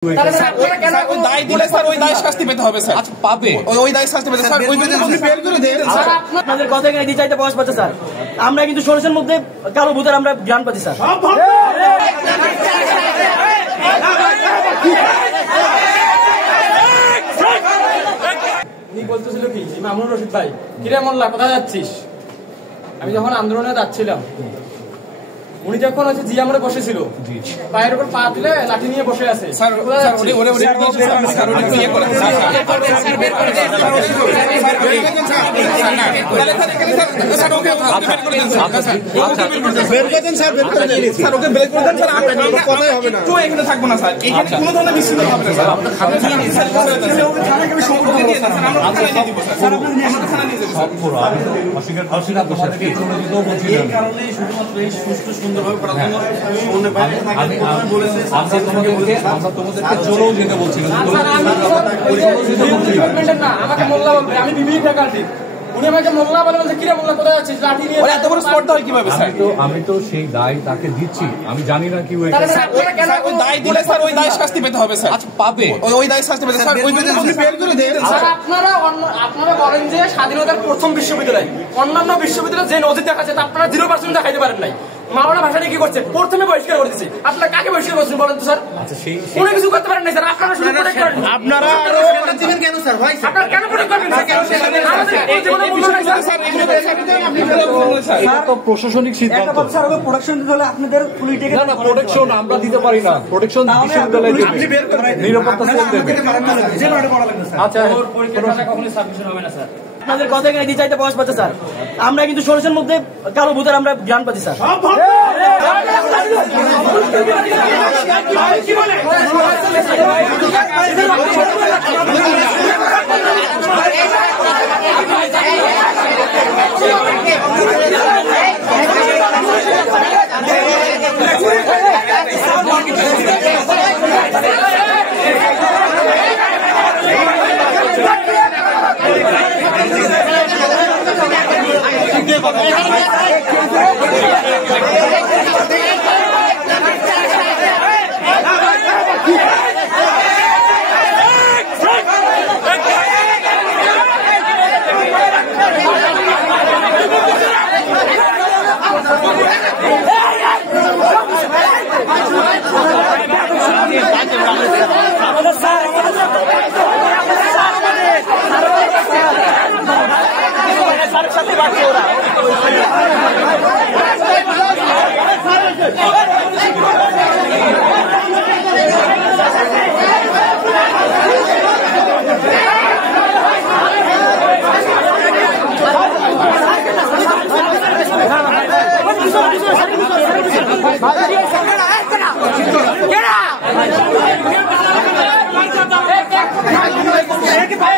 দায় দিলে স্যার ওই দায় শাস্তি পেতে হবে স্যার। আচ্ছা পাবে, ওই দায় শাস্তি পেতে স্যার। ওই জন্য আপনি বের করে দেন স্যার। আপনাদের কথা এখানে দিচাইতে বয়স পাচ্ছে স্যার। আমরা কিন্তু সরষের মধ্যে কালো ভূতের আমরা জ্ঞান পাচ্ছি স্যার। উনি বলতেছিল কি মামুনুর রশিদ ভাই, কিরে মোল্লা কোথায় যাচ্ছিস? আমি যখন আন্দোলনে যাচ্ছিলাম, উনি যখন হচ্ছে জিয়া মোড়ে বসেছিল, পায়ের উপর পা তুলে লাঠি নিয়ে বসে আছে। থাকবো না স্যার, এখানে কোনো ধরনের বিশৃঙ্খলা হবে না স্যার। চলেও যেতে বলছিলাম, আমাকে মোল্লা বলবে, আমি বিবিধ টাকাটি। উনি আমাকে মোল্লা বলে বলছে, কিরে মোল্লা কোথায় যাচ্ছিস? লাঠি নিয়ে এত বড় স্পর্ধা হয় কিভাবে স্যার? আমি তো সেই দায় তাকে দিচ্ছি, আমি জানি না কি দায় দিলে স্যার ওই দায় শাস্তি পেতে হবে স্যার। আচ্ছা পাবে, ওই দায় শাস্তি পেতে স্যার। ওই জন্য আপনি বের করে দেন স্যার। আপনারা বলেন যে স্বাধীনতার প্রথম বিশ্ববিদ্যালয়, অন্যান্য বিশ্ববিদ্যালয় যে নজির দেখাচ্ছে তা আপনারা 0% দেখাইতে পারেন নাই। মাওলানা ভাষা নিয়ে কি করছে? প্রথমে বহিষ্কার করে দিচ্ছে। আপনারা কাকে বহিষ্কার করছেন বলেন তো স্যার? কোনো কিছু করতে পারেন না স্যার। আপনারা শুধু প্রোটেক্ট করেন। আপনারা কেন স্যার? আপনারা কেন প্রোটেক্ট করবেন স্যার? প্রশাসনিক সিদ্ধান্ত স্যার ওকে প্রোটেকশন দিতে হলে আপনাদের পলিটিক্যাল না, প্রোটেকশন আমরা দিতে পারি না। প্রোটেকশন বিশ্ববিদ্যালয় দেবে, নিরাপত্তা সেল দেবে। আচ্ছা, পরীক্ষাটা কখনোই সাবমিশন হবে না স্যার। আপনাদের কথা এখানে দিচাইতে বয়স পাচ্ছে স্যার। আমরা কিন্তু সরষের মধ্যে কালো ভূতের আমরা জ্ঞান পাচ্ছি স্যার। ভাই